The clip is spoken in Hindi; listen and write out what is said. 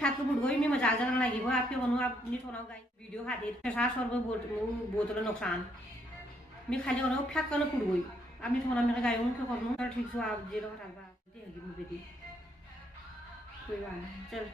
ठाकुर बुढ़ गई मैं मजाक जरा लगी वो आपके बनू आप नहीं थोड़ा गाई वीडियो हादे सास और बोतल नुकसान मैं खाली उन्हें फ्याक करना पुड़ गई आप नहीं थोड़ा मेरे गायों के करनू ठीक से आप जे रहा दे हगी मुझे कोई बात नहीं चल